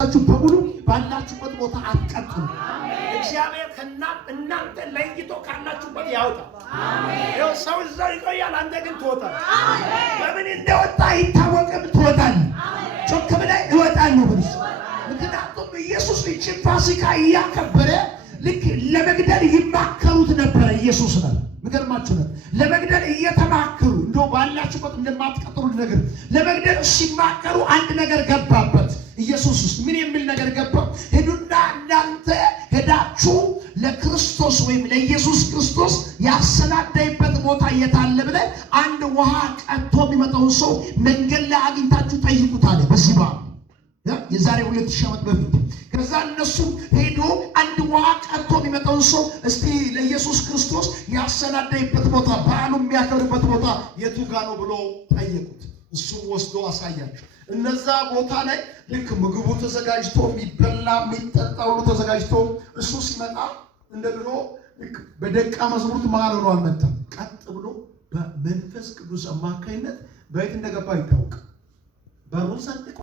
በሙሉ ባላችሁበት ቦታ አትቀጥሉ። እግዚአብሔር እናንተ ለይቶ ካላችሁበት ያወጣል። አሜን። ሰው እዛው ይቆያል፣ አንተ ግን ትወጣለህ። በምን እንደወጣ ይታወቅም፣ ትወጣለህ። ጮክ ብለህ እወጣለሁ ብለህ ምክንያቱም ኢየሱስ ይህችን ፋሲካ እያከበረ ልክ ለመግደል ይማከሩት ነበር። ኢየሱስ ነው ምገርማችሁ ነው ለመግደል እየተማከሩ እንደው ባላችሁበት እንደማትቀጥሩ ነገር ለመግደል ሲማከሩ አንድ ነገር ገባበት። ኢየሱስ ምን የሚል ነገር ገባ? ሄዱና እናንተ ሄዳችሁ ለክርስቶስ ወይም ለኢየሱስ ክርስቶስ ያሰናዳይበት ቦታ የታለ ብለ አንድ ውሃ ቀጥቶ የሚመጣው ሰው መንገድ ላይ አግኝታችሁ ጠይቁት አለ። በሲባ የዛሬ 2000 ዓመት በፊት ከዛ እነሱ ሄዶ አንድ ውሃ ቀጥቶ የሚመጣው ሰው እስቲ ለኢየሱስ ክርስቶስ ያሰናዳይበት ቦታ በዓሉ የሚያከብርበት ቦታ የቱ ጋር ነው ብሎ ጠየቁት። እሱ ወስዶ አሳያቸው። እነዛ ቦታ ላይ ልክ ምግቡ ተዘጋጅቶ የሚበላ የሚጠጣ ሁሉ ተዘጋጅቶ እሱ ሲመጣ እንደ ድሮ ልክ በደቀ መዛሙርት መሃል ሆኖ አልመጣም። ቀጥ ብሎ በመንፈስ ቅዱስ አማካይነት በየት እንደገባ ይታወቅ በሩን ሰንጥቆ